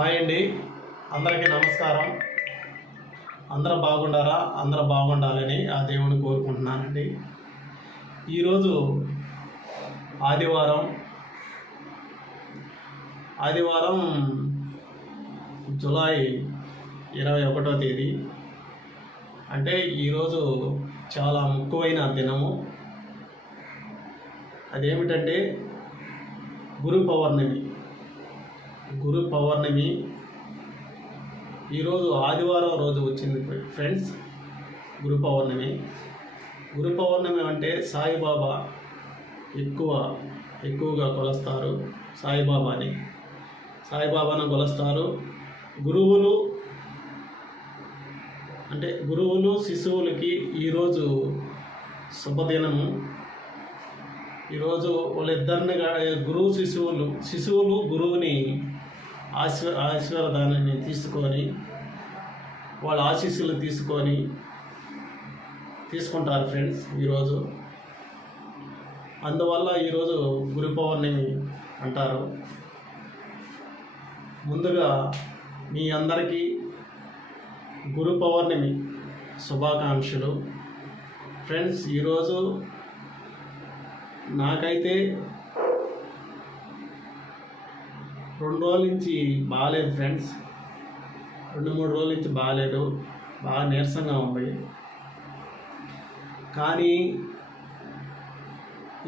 Hi అండి, అందరికీ నమస్కారం. అందరూ బాగుండారా? అందరూ బాగుండాలని ఆ దేవుని కోరుకుంటున్నానండి. ఈరోజు ఆదివారం జూలై 21వ తేదీ. అంటే ఈరోజు చాలా ముఖ్యమైన దినము. అదేమిటంటే గురు పౌర్ణమి. ఈరోజు ఆదివారం రోజు వచ్చింది ఫ్రెండ్స్. గురు పౌర్ణమి అంటే సాయిబాబా ఎక్కువగా కొలుస్తారు. సాయిబాబాను కొలుస్తారు. గురువులు శిశువులకి ఈరోజు శుభదినము. ఈరోజు వాళ్ళిద్దరిని శిశువులు గురువుని ఆశీర్వాదాన్ని తీసుకొని, వాళ్ళ ఆశీస్సులు తీసుకుంటారు ఫ్రెండ్స్ ఈరోజు. అందువల్ల ఈరోజు గురు పౌర్ణమి అంటారు. ముందుగా మీ అందరికీ గురు పౌర్ణమి శుభాకాంక్షలు ఫ్రెండ్స్. ఈరోజు నాకైతే 2 రోజుల నుంచి బాగాలేదు ఫ్రెండ్స్. 2-3 రోజుల నుంచి బాగాలేదు, బాగా నీరసంగా ఉంది. కానీ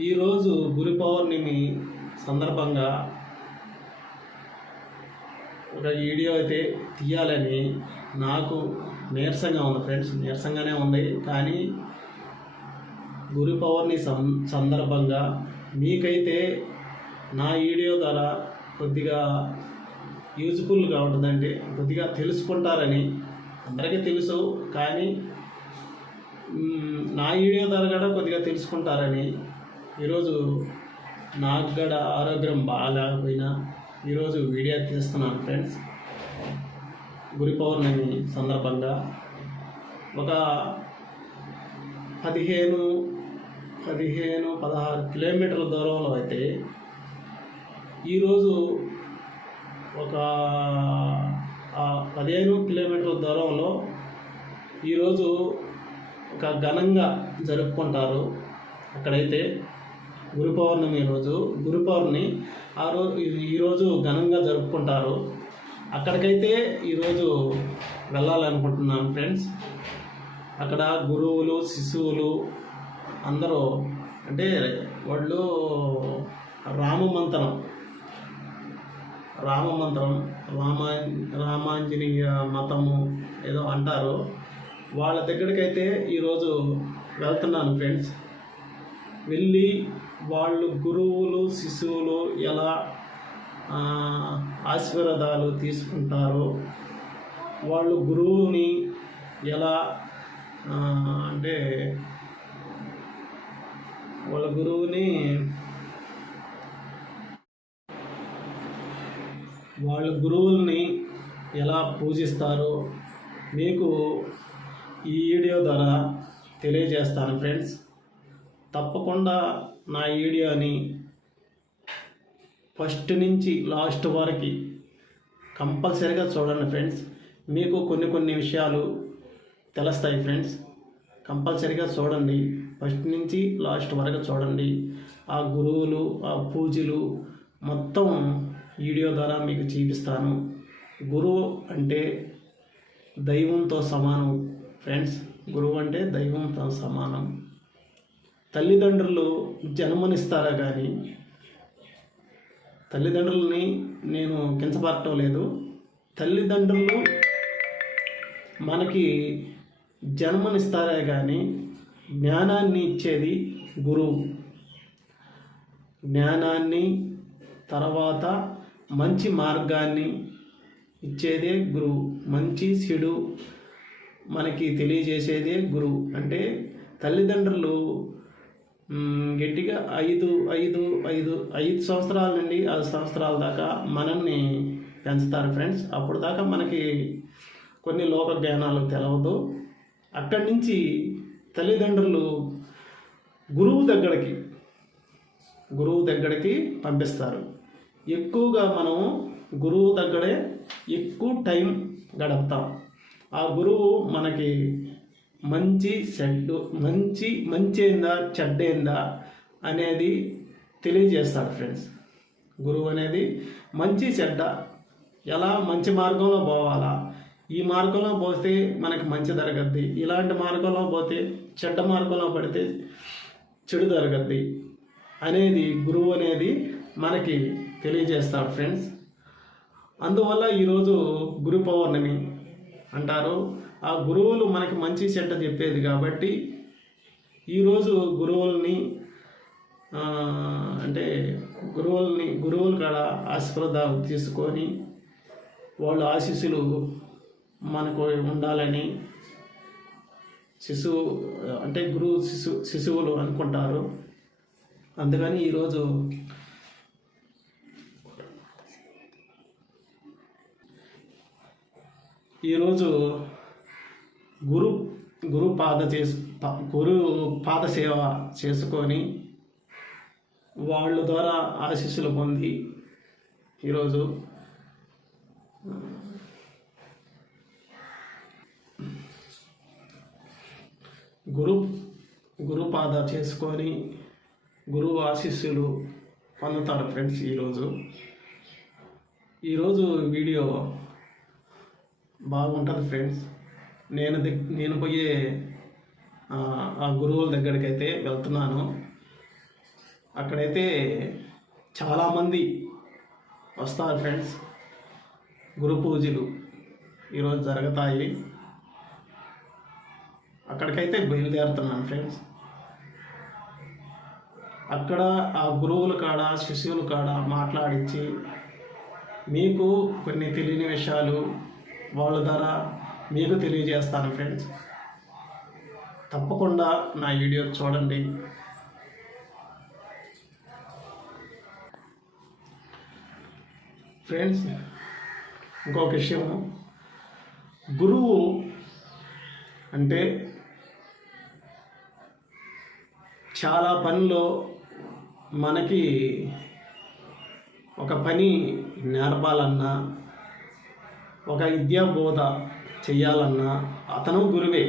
ఈరోజు గురు పౌర్ణమి సందర్భంగా ఒక వీడియో అయితే తీయాలని నాకు నీరసంగా ఉంది ఫ్రెండ్స్. నీరసంగానే ఉంది. కానీ గురు పౌర్ణమి సందర్భంగా మీకైతే నా వీడియో ద్వారా కొద్దిగా యూజ్ఫుల్గా ఉంటుందండి. కొద్దిగా తెలుసుకుంటారని అందరికీ తెలుసు, కానీ నా వీడియో ద్వారా కూడా కొద్దిగా తెలుసుకుంటారని ఈరోజు నాకు కూడా ఆరోగ్యం బాగాలేకపోయినా ఈరోజు వీడియో తీస్తున్నాను ఫ్రెండ్స్. గురు పౌర్ణమి సందర్భంగా ఒక 15-16 కిలోమీటర్ల దూరంలో అయితే ఈరోజు ఒక 15 కిలోమీటర్ల దూరంలో ఈరోజు ఒక ఘనంగా జరుపుకుంటారు. అక్కడైతే గురు పౌర్ణమి ఈరోజు ఘనంగా జరుపుకుంటారు. అక్కడికైతే ఈరోజు వెళ్ళాలనుకుంటున్నాను ఫ్రెండ్స్. అక్కడ గురువులు శిశువులు అందరూ అంటే వాళ్ళు రామమంత్రం రామాంజనేయ మతము ఏదో అంటారు. వాళ్ళ దగ్గరికైతే ఈరోజు వెళ్తున్నాను ఫ్రెండ్స్. వెళ్ళి వాళ్ళు గురువులు శిశువులు ఎలా ఆశీర్వాదాలు తీసుకుంటారో, వాళ్ళు గురువుని ఎలా అంటే వాళ్ళ గురువుల్ని ఎలా పూజిస్తారో మీకు ఈ వీడియో ద్వారా తెలియజేస్తాను ఫ్రెండ్స్. తప్పకుండా నా వీడియోని ఫస్ట్ నుంచి లాస్ట్ వరకు కంపల్సరీగా చూడండి ఫ్రెండ్స్. మీకు కొన్ని విషయాలు తెలుస్తాయి ఫ్రెండ్స్. కంపల్సరీగా చూడండి, ఫస్ట్ నుంచి లాస్ట్ వరకు చూడండి. ఆ గురువులు ఆ పూజలు మొత్తం వీడియో ద్వారా మీకు చూపిస్తాను. గురువు అంటే దైవంతో సమానం ఫ్రెండ్స్. గురువు అంటే దైవంతో సమానం. తల్లిదండ్రులు జన్మనిస్తారా కానీ, తల్లిదండ్రులని నేను కించపరచడం లేదు. తల్లిదండ్రులు మనకి జన్మనిస్తారే కానీ జ్ఞానాన్ని ఇచ్చేది గురువు. జ్ఞానాన్ని తర్వాత మంచి మార్గాన్ని ఇచ్చేదే గురువు. మంచి చెడు మనకి తెలియజేసేదే గురువు. అంటే తల్లిదండ్రులు గట్టిగా 5 సంవత్సరాల నుండి 6 సంవత్సరాల దాకా మనల్ని పెంచుతారు ఫ్రెండ్స్. అప్పుడు దాకా మనకి కొన్ని లోక జ్ఞానాలు తెలవదు. అక్కడి నుంచి తల్లిదండ్రులు గురువు దగ్గరికి పంపిస్తారు. ఎక్కువగా మనం గురువు దగ్గరే ఎక్కువ టైం గడుపుతాం. ఆ గురువు మనకి మంచి ఏందా చెడ్డేందా అనేది తెలియజేస్తాడు ఫ్రెండ్స్. గురువు అనేది మంచి చెడ్డ, ఎలా మంచి మార్గంలో పోవాలా, ఈ మార్గంలో పోతే మనకి మంచి జరగద్ది, ఇలాంటి మార్గంలో పోతే చెడ్డ మార్గంలో పడితే చెడు జరగద్ది అనేది గురువు అనేది మనకి తెలియజేస్తాడు ఫ్రెండ్స్. అందువల్ల ఈరోజు గురు పౌర్ణమి అంటారు. ఆ గురువులు మనకి మంచి చెడ్డ చెప్పేది కాబట్టి ఈరోజు గురువుల్ని గురువుల కాడ ఆశీర్వాదాలు తీసుకొని వాళ్ళ ఆశీస్సులు మనకు ఉండాలని శిశువులు అనుకుంటారు. అందుకని ఈరోజు గురు పాద సేవ చేసుకొని వాళ్ళ ద్వారా ఆశీస్సులు పొంది ఈరోజు గురు పాద చేసుకొని గురువు ఆశీస్సులు పొందుతారు ఫ్రెండ్స్. ఈరోజు వీడియో బాగుంటుంది ఫ్రెండ్స్. నేను పోయే ఆ గురువుల దగ్గరికి అయితే వెళ్తున్నాను. అక్కడైతే చాలామంది వస్తారు ఫ్రెండ్స్. గురు పూజలు ఈరోజు జరుగుతాయి. అక్కడికైతే బయలుదేరుతున్నాను ఫ్రెండ్స్. అక్కడ ఆ గురువుల కాడ శిష్యుల కాడ మాట్లాడించి మీకు కొన్ని తెలియని విషయాలు వాళ్ళ ద్వారా మీకు తెలియజేస్తాను ఫ్రెండ్స్. తప్పకుండా నా వీడియో చూడండి. ఫ్రెండ్స్, ఇంకొక విషయం, గురువు అంటే చాలా పనిలో మనకి ఒక పని నేర్పాలన్నా, ఒక విద్యా బోధ చెయ్యాలన్నా అతను గురువే.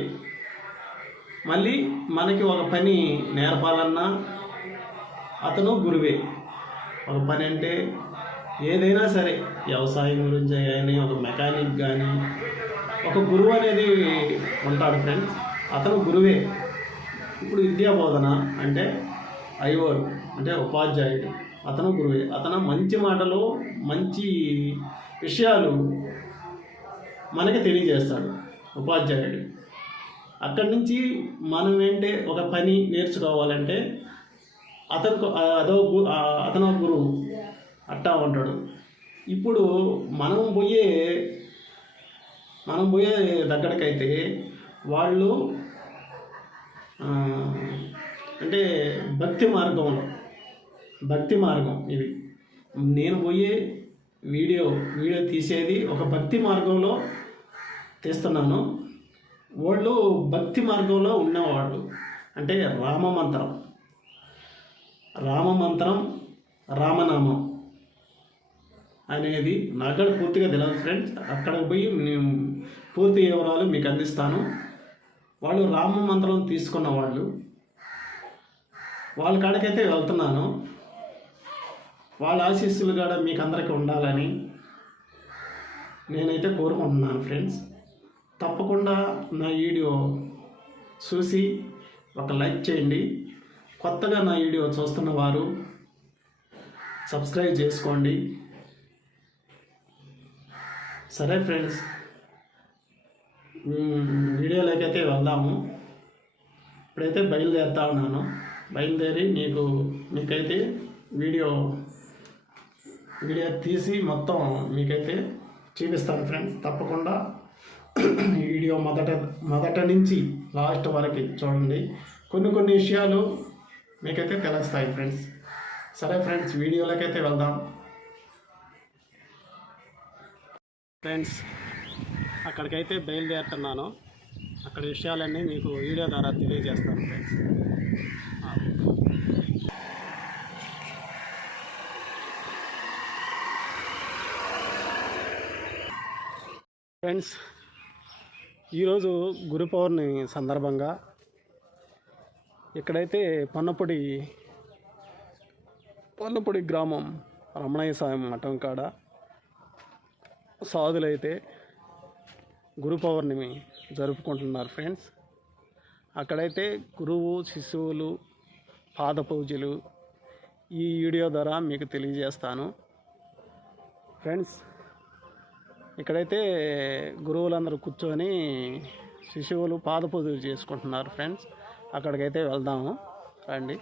మళ్ళీ మనకి ఒక పని నేర్పాలన్నా అతను గురువే. ఒక పని అంటే ఏదైనా సరే, వ్యవసాయం గురించి కానీ, ఒక మెకానిక్ కానీ, ఒక గురువు అనేది ఉంటాడు ఫ్రెండ్స్. అతను గురువే. ఇప్పుడు విద్యా బోధన అంటే అయ్యవారు అంటే ఉపాధ్యాయుడు, అతను గురువే. అతను మంచి మాటలు, మంచి విషయాలు మనకి తెలియజేస్తాడు ఉపాధ్యాయుడు. అక్కడి నుంచి మనం ఒక పని నేర్చుకోవాలంటే అతను గురువు అట్టా ఉంటాడు. ఇప్పుడు మనం పోయే దగ్గరకైతే వాళ్ళు అంటే భక్తి మార్గం ఇది. నేను పోయే వీడియో తీసేది ఒక భక్తి మార్గంలో తీస్తున్నాను. వాళ్ళు భక్తి మార్గంలో ఉన్నవాళ్ళు అంటే రామమంత్రం, రామనామం అనేది నాకు పూర్తిగా తెలియదు ఫ్రెండ్స్. అక్కడికి పోయి నేను పూర్తి వివరాలు మీకు అందిస్తాను. వాళ్ళు రామమంత్రం తీసుకున్న వాళ్ళ కాడికైతే వెళ్తున్నాను. వాళ్ళ ఆశీస్సులు కూడా మీకు అందరికీ ఉండాలని నేనైతే కోరుకుంటున్నాను ఫ్రెండ్స్. తప్పకుండా నా వీడియో చూసి ఒక లైక్ చేయండి. కొత్తగా నా వీడియో చూస్తున్న వారు సబ్స్క్రైబ్ చేసుకోండి. సరే ఫ్రెండ్స్, వీడియోలోకి అయితే వెళ్దాము. ఇప్పుడైతే బయలుదేరుతా ఉన్నాను. బయలుదేరి మీకైతే వీడియో తీసి మొత్తం మీకైతే చూపిస్తాను ఫ్రెండ్స్. తప్పకుండా ఈ వీడియో మొదట నుంచి లాస్ట్ వరకు చూడండి. కొన్ని విషయాలు మీకైతే తెలుస్తాయి ఫ్రెండ్స్. సరే ఫ్రెండ్స్, వీడియోలోకి అయితే వెళ్దాం. ఫ్రెండ్స్, అక్కడికైతే బయలుదేరుతున్నాను. అక్కడ విషయాలన్నీ మీకు వీడియో ద్వారా తెలియజేస్తాను ఫ్రెండ్స్. ఫ్రెండ్స్, ఈరోజు గురు పౌర్ణమి సందర్భంగా ఇక్కడైతే పన్నపొడి గ్రామం రమణయ్య స్వామి మఠం కాడ సాధులైతే గురు పౌర్ణమి జరుపుకుంటున్నారు ఫ్రెండ్స్. అక్కడైతే గురువు శిశువులు పాద పూజలు ఈ వీడియో ద్వారా మీకు తెలియజేస్తాను ఫ్రెండ్స్. ఇక్కడైతే గురువులందరూ కూర్చొని శిశువులు పాద పూజలు చేసుకుంటున్నారు ఫ్రెండ్స్. అక్కడికైతే వెళ్దాము రండి.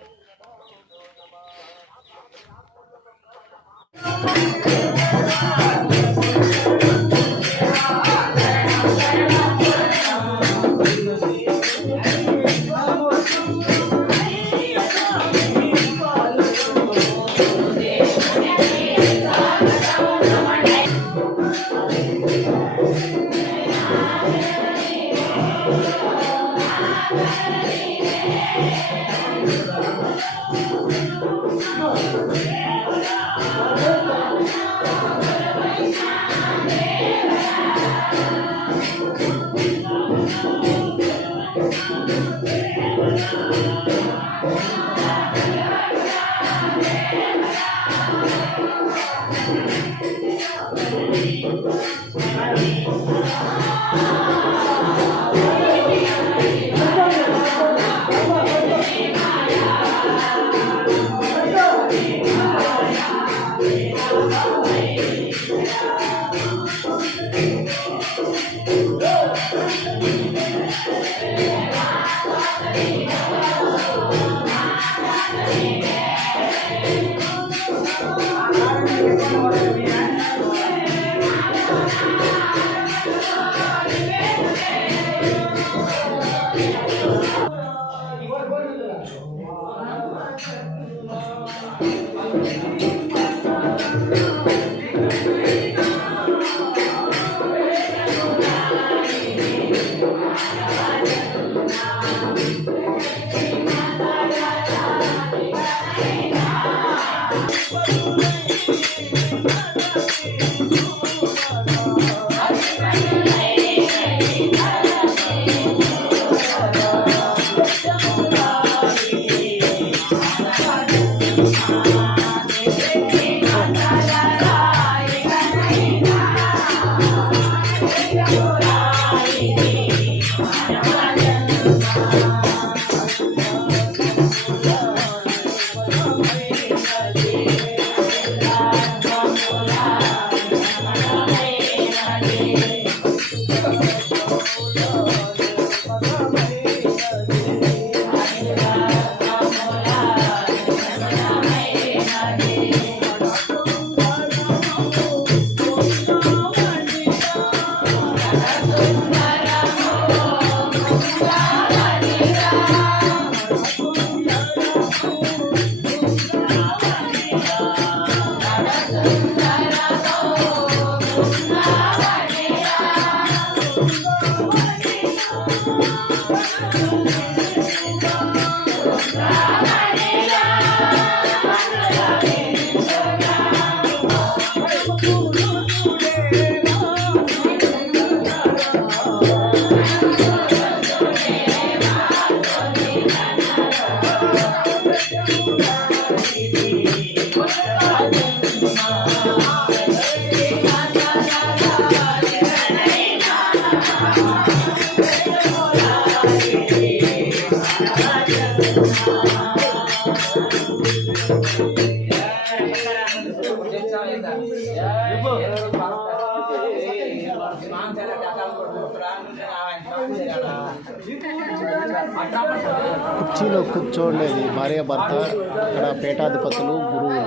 కుర్చీలో కూర్చోండేది భార్య భర్త, అక్కడ పీఠాధిపతులు గురువు.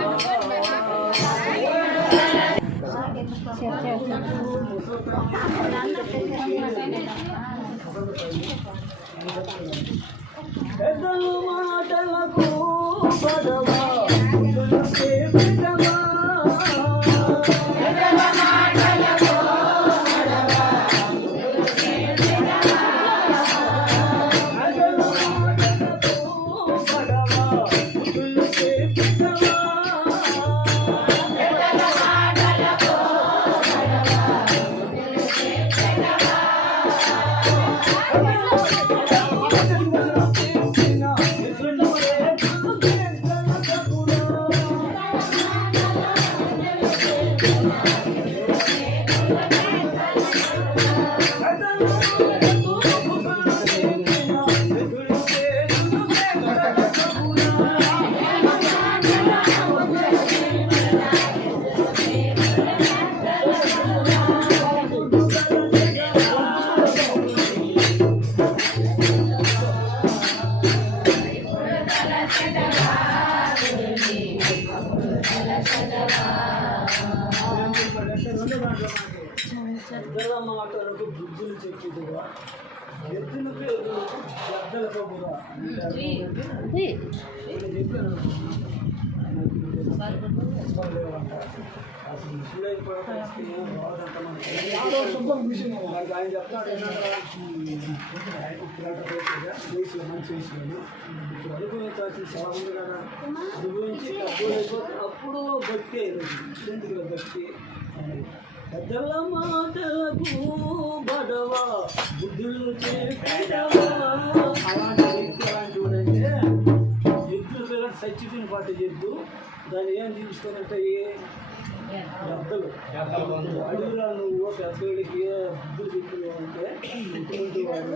పెద్దల మాటలకు బుద్ధులు చెప్పేదిగా ఎద్దుల పేరు పెద్దల కబురా ఆయన చెప్తాడు మంచి విషయాలు ఇప్పుడు అనుభవించాల్సిన చాలా ఉంది కదా అనుభవించి అప్పుడు భక్తి ఎందుకు భక్తి పెద్దల మాటలకు బడవా బుద్ధులు చెప్పేదవా అలాంటి వ్యక్తి అలాంటి వాడంటే ఎద్దుల పేరు సచ్చిపోయిన పాట ఎద్దు దాన్ని ఏం చూపించుకున్నట్టు పెద్దలు అడుగురా నువ్వు పెద్దోడికి బుద్ధులు చెప్తున్నావు అంటే ఇటువంటి వాడు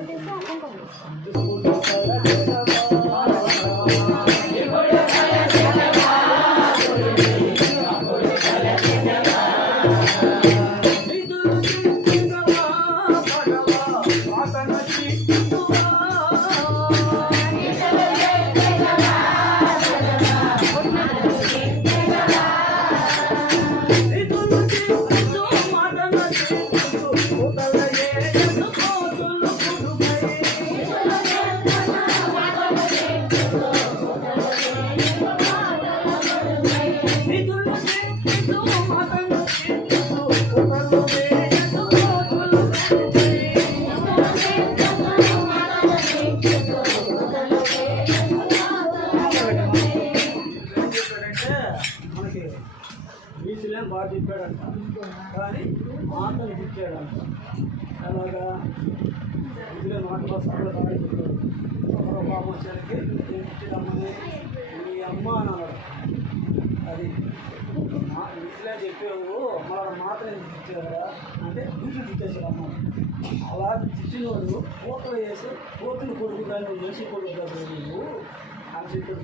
వీటిలో బాగా చెప్పాడంట కానీ మాటలు చెప్పాడంట అలాగా ఇందులో మాట వస్తాడు బాగా చెప్పాడు ఒకరో పాప వచ్చానికి నేను ఇచ్చినమ్మని మీ అమ్మ అన్నాడు అది ఇంట్లో చెప్పావు మన మాటలు ఎందుకు ఇచ్చారా అంటే వీటిని తిట్టేసాడు అమ్మ అలా తిట్టినోడు కోతలు వేసి కోతులు కొడుకు కానీ వేసి కొడుకు కాదు నువ్వు అని చెప్పి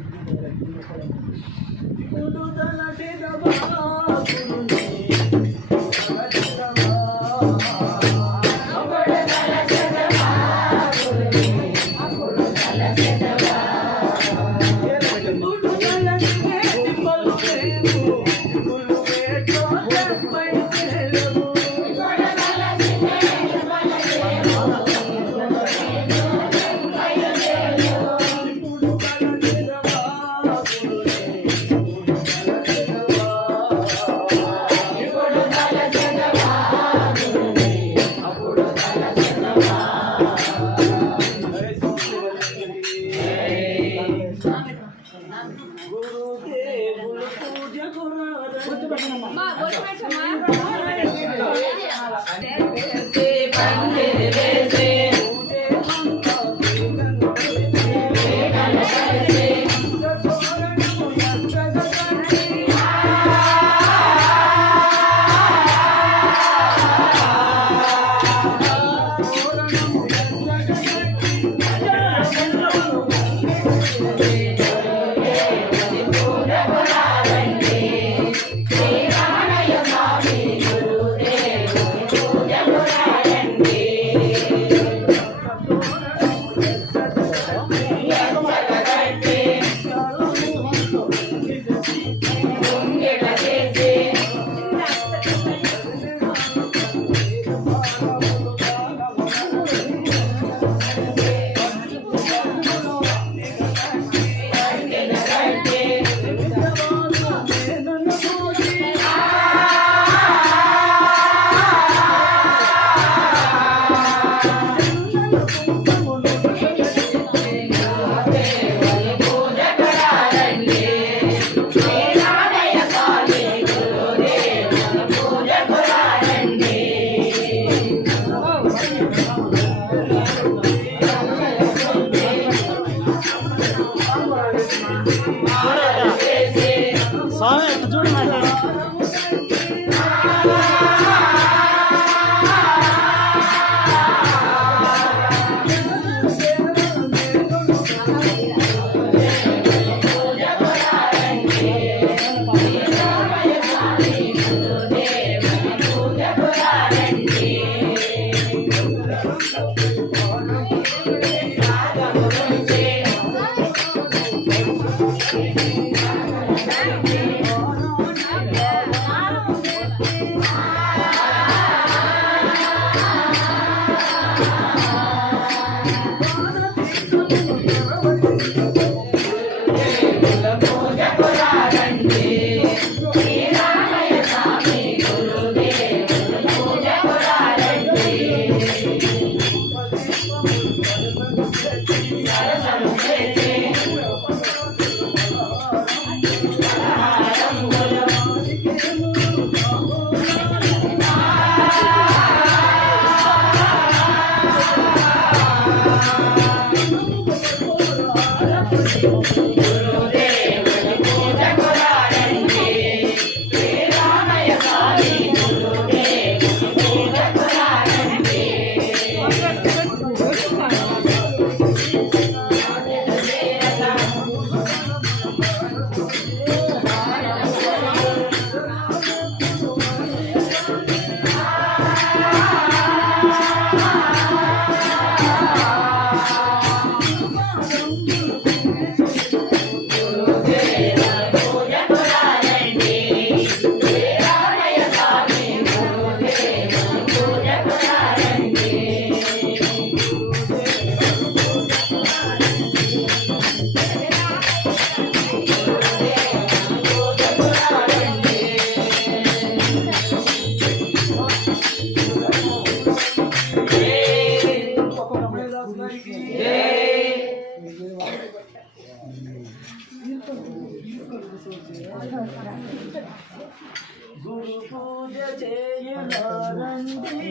గురు పూజ చేయరండి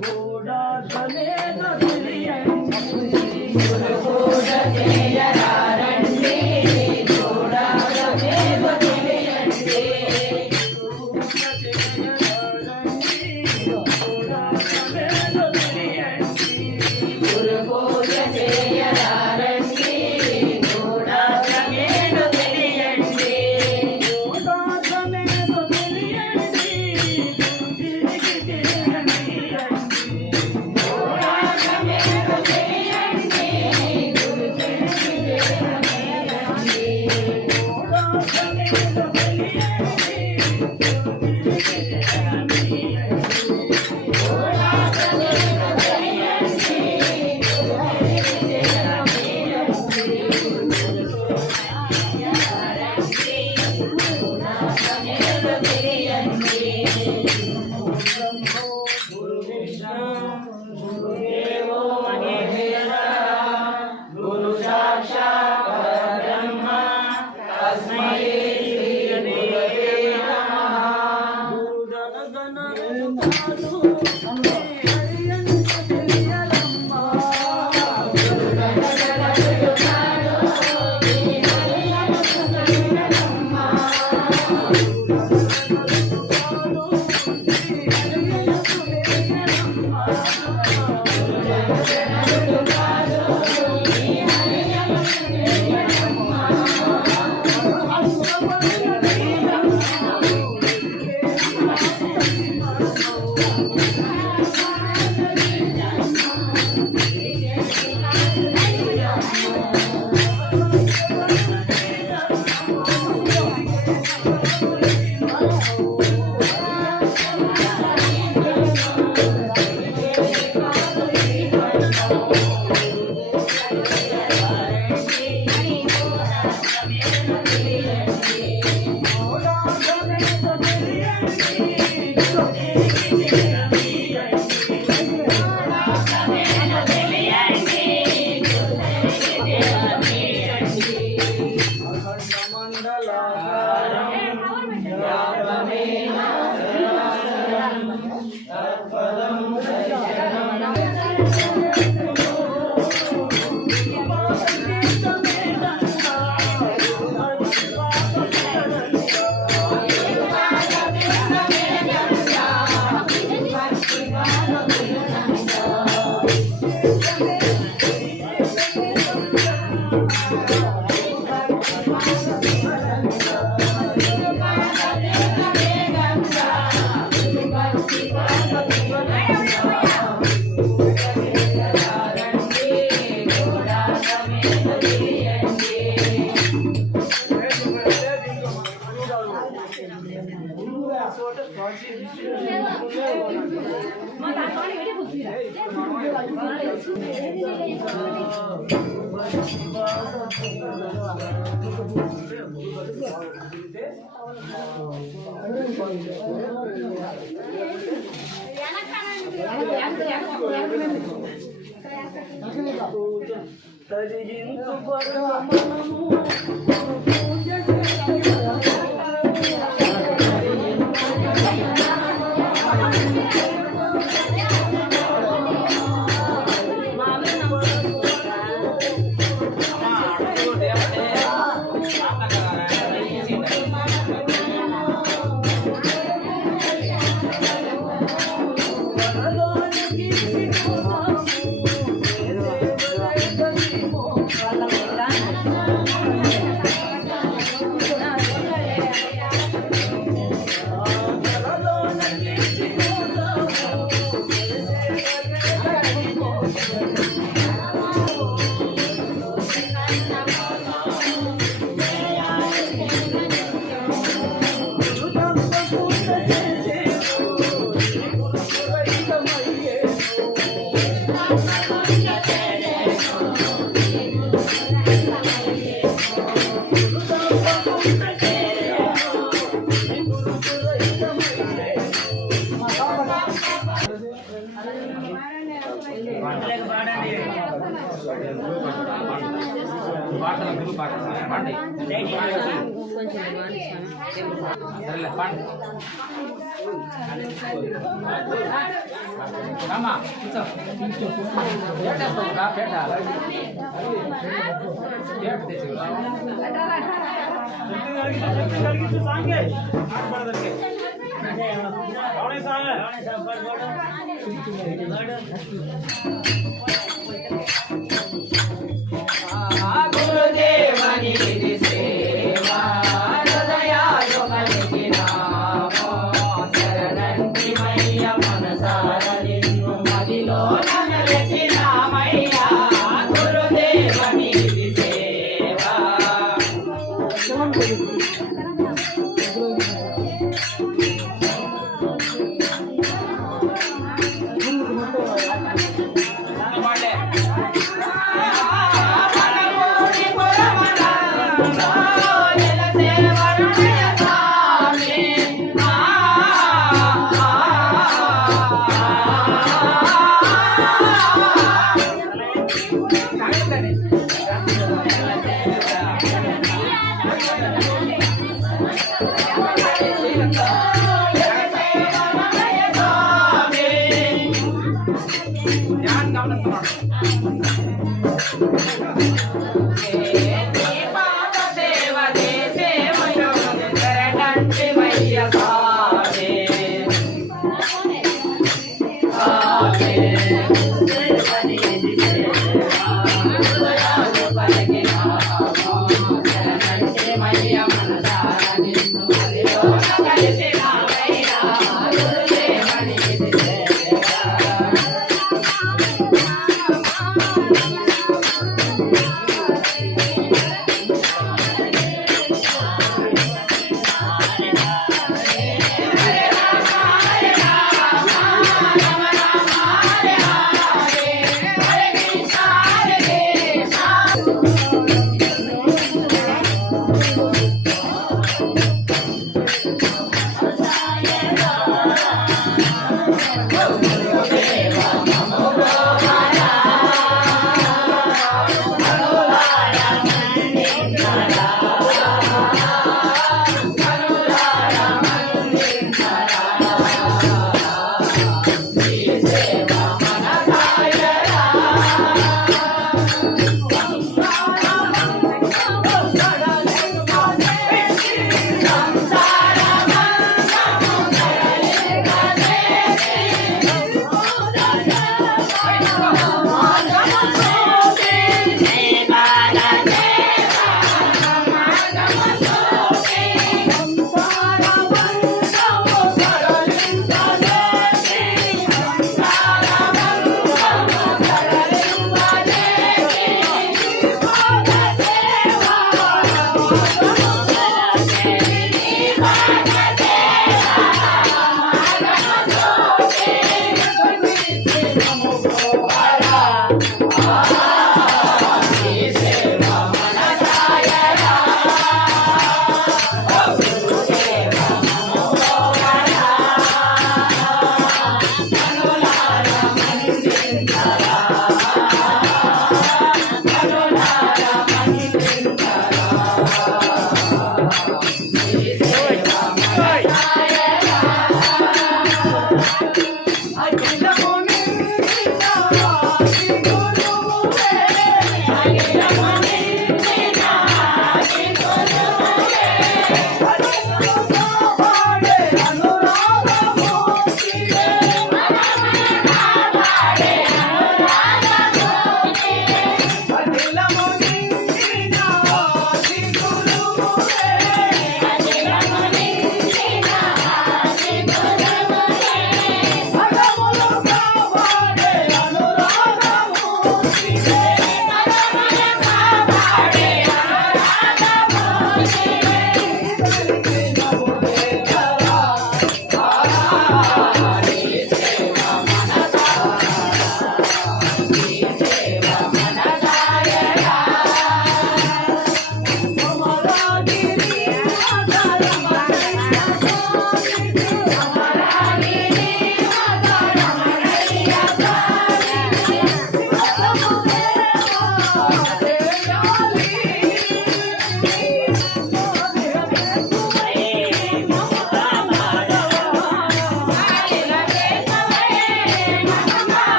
గూఢార్థమేదో తెలియండి గురు పూజ చేయరండి గూఢార్థమేదో తెలియండి పూజ చేయరండి గూఢార్థమేదో తెలియండి గురు పూజ చేయరండి గూఢార్థమేదో తెలియండి గూఢార్థమేదో తెలియండి తిరిగి తిరగండి గూఢార్థమేదో తెలియండి గురు తిరిగి తిరగండి గూఢార్థమేదో తెలియండి గురు తిరిగి తిరగండి గూఢార్థమేదో తెలియండి గురు విష్ణు గురుదేవో మహేశ్వర గురు సాక్షాత్ పరబ్రహ్మ తస్మై శ్రీ గురవే నమః గురుదన గణ రుతాలు హరియంత తెలియలమ్మ గురుదన గణ రుతాలు హరియంత తెలియలమ్మ తరించు పరమనము పూజ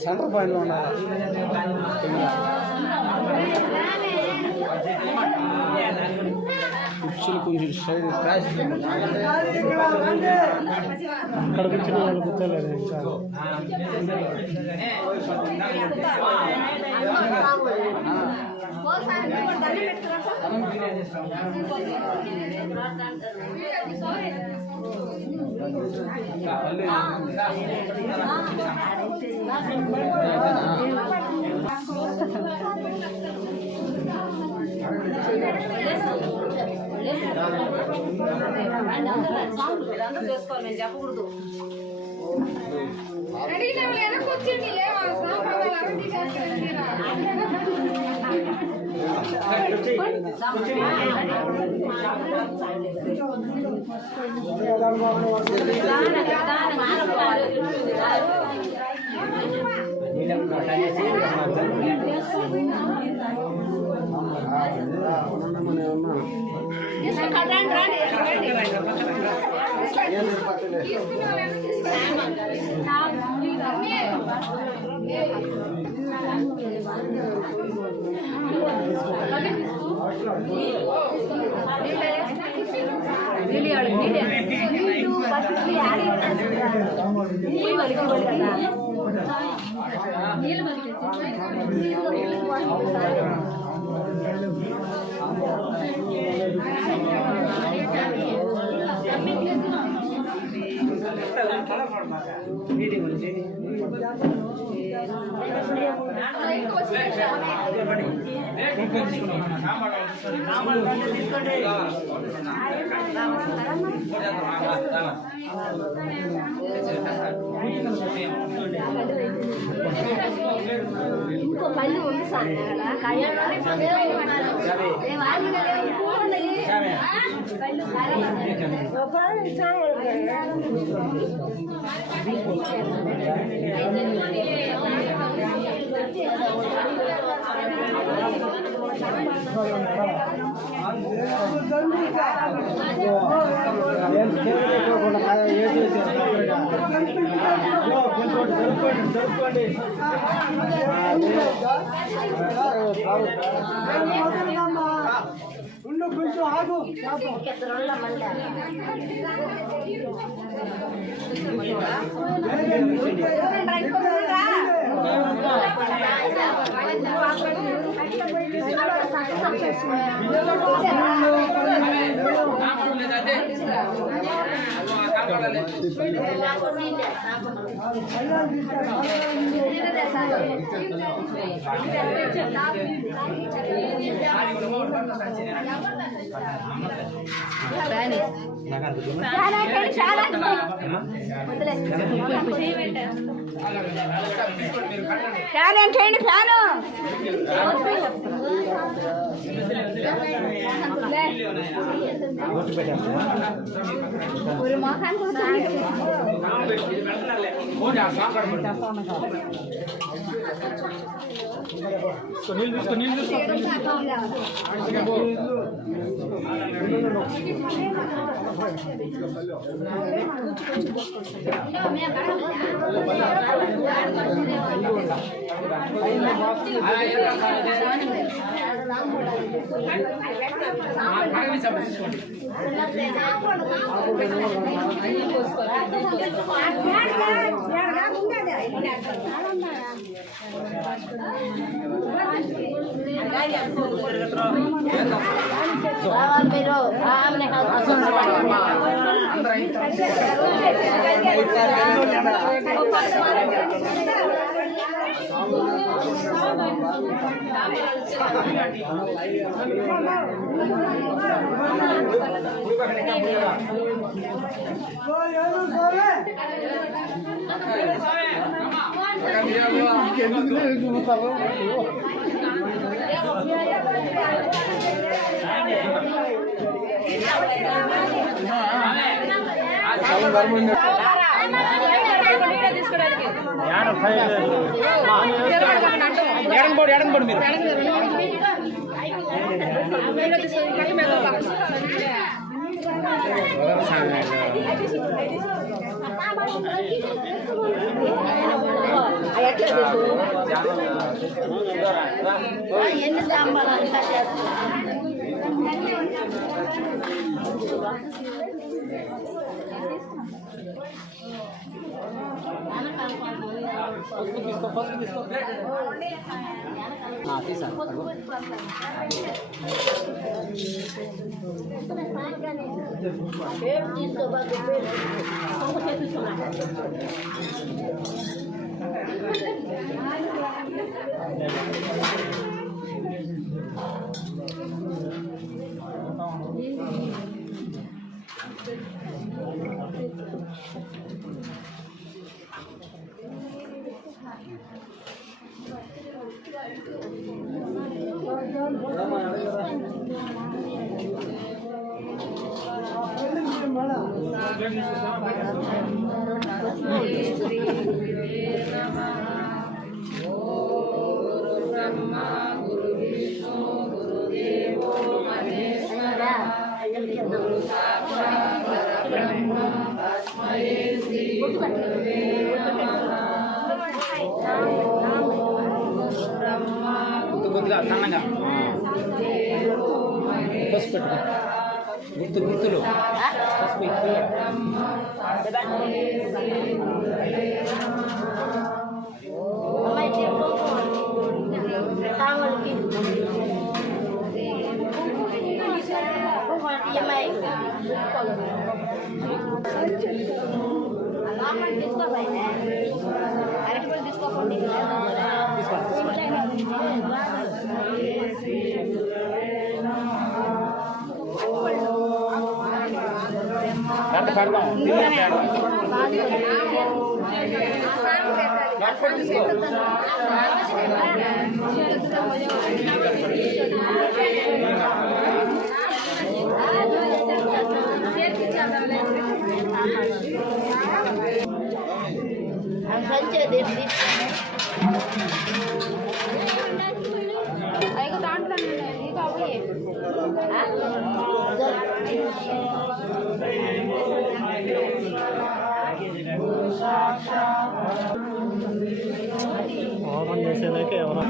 సెంటర్ పాయింట్లో ఉన్నారు. కుర్చీలు కొంచెం సైడ్ అక్కడ కూర్చున్న వాళ్ళు కూర్చోలేదు ఇంకా. చేసుకోవాలి చెప్పకూడదు. ఇంకో పళ్ళు ఉంది సార్ కొంచెం ఆగు ఫ్యాన్ ఏంటండి ఫ్యాను ഒരു മോഹൻ ఎడంబోడు మీరు ఎన్ని సాంబార్ కొద్దిగా సన్నగా పసుపు పెట్టుకో గుర్తులు పసుపు ఎక్కువ తీసుకోకండి ఓపెన్ చేసేదాకా ఎవరు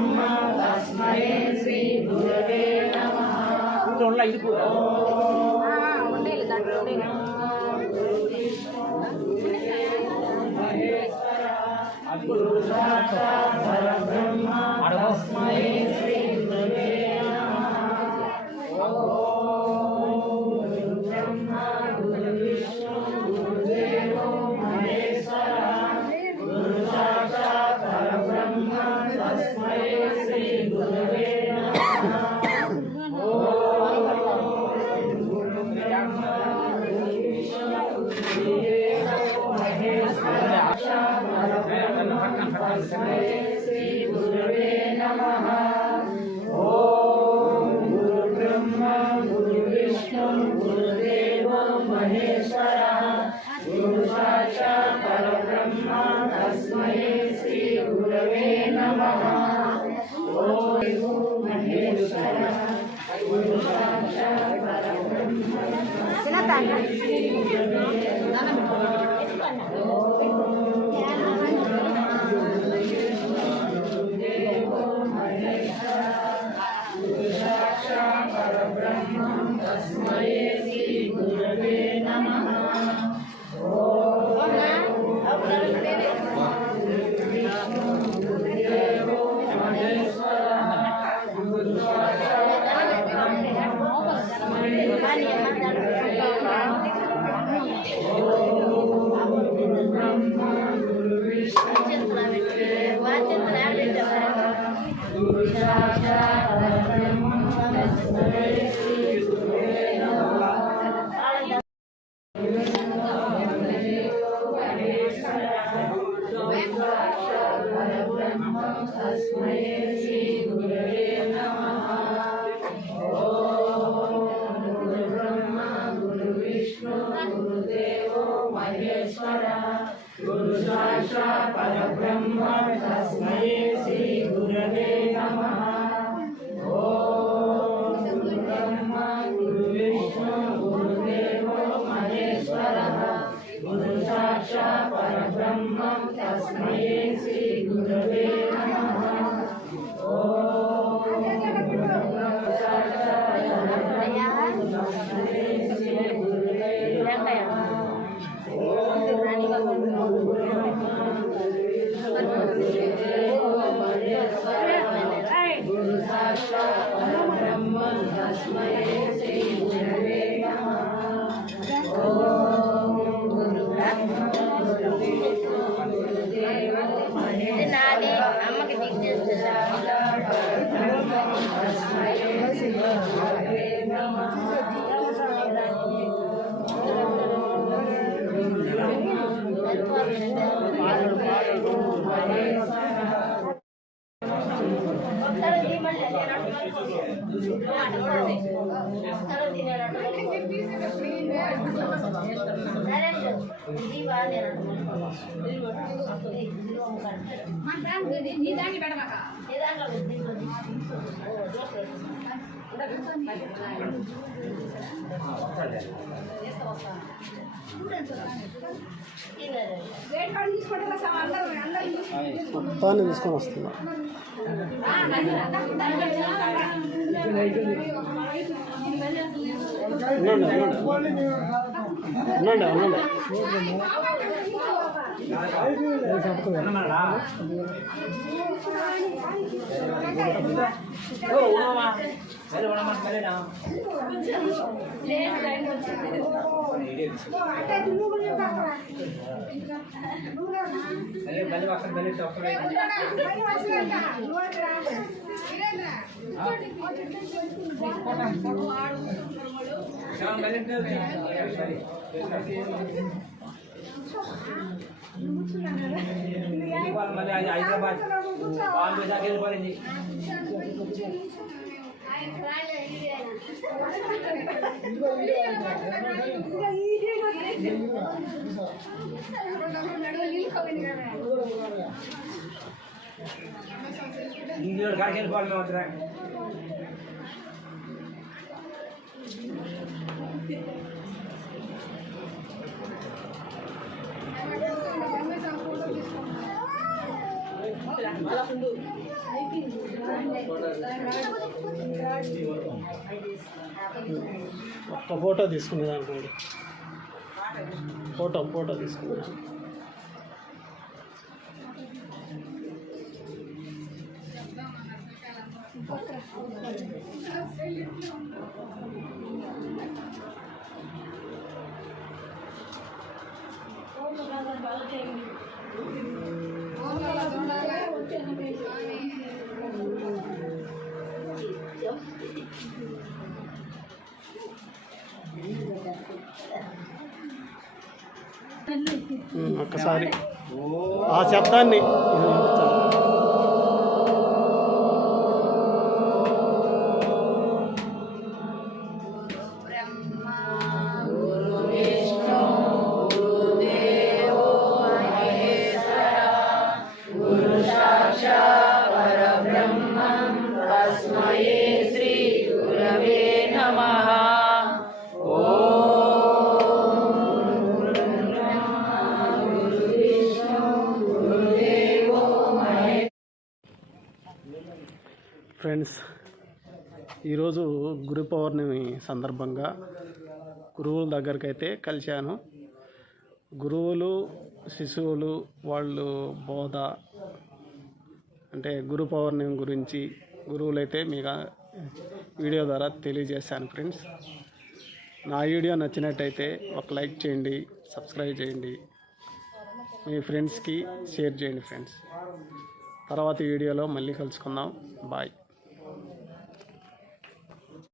మొత్తాన్ని తీసుకొని వస్తున్నా. ఉండండి. హైదరాబాద్ వెళ్ళిపోయింది. ఇంట్లో కాడికి వెళ్ళిపోవాలి మాత్రం. ఒక్క ఫోటో తీసుకునేది అనుకోండి. ఫోటో తీసుకునేది. ఒక్కసారి ఆ శబ్దాన్ని ఫ్రెండ్స్, ఈరోజు గురు పౌర్ణమి సందర్భంగా గురువుల దగ్గరికి అయితే కలిశాను. గురువులు శిశువులు వాళ్ళు బోధ అంటే గురు పౌర్ణమి గురించి గురువులైతే మీకు వీడియో ద్వారా తెలియజేశాను. ఫ్రెండ్స్, నా వీడియో నచ్చినట్టయితే ఒక లైక్ చేయండి, సబ్స్క్రైబ్ చేయండి, మీ ఫ్రెండ్స్కి షేర్ చేయండి. ఫ్రెండ్స్, తర్వాత వీడియోలో మళ్ళీ కలుసుకుందాం. బాయ్.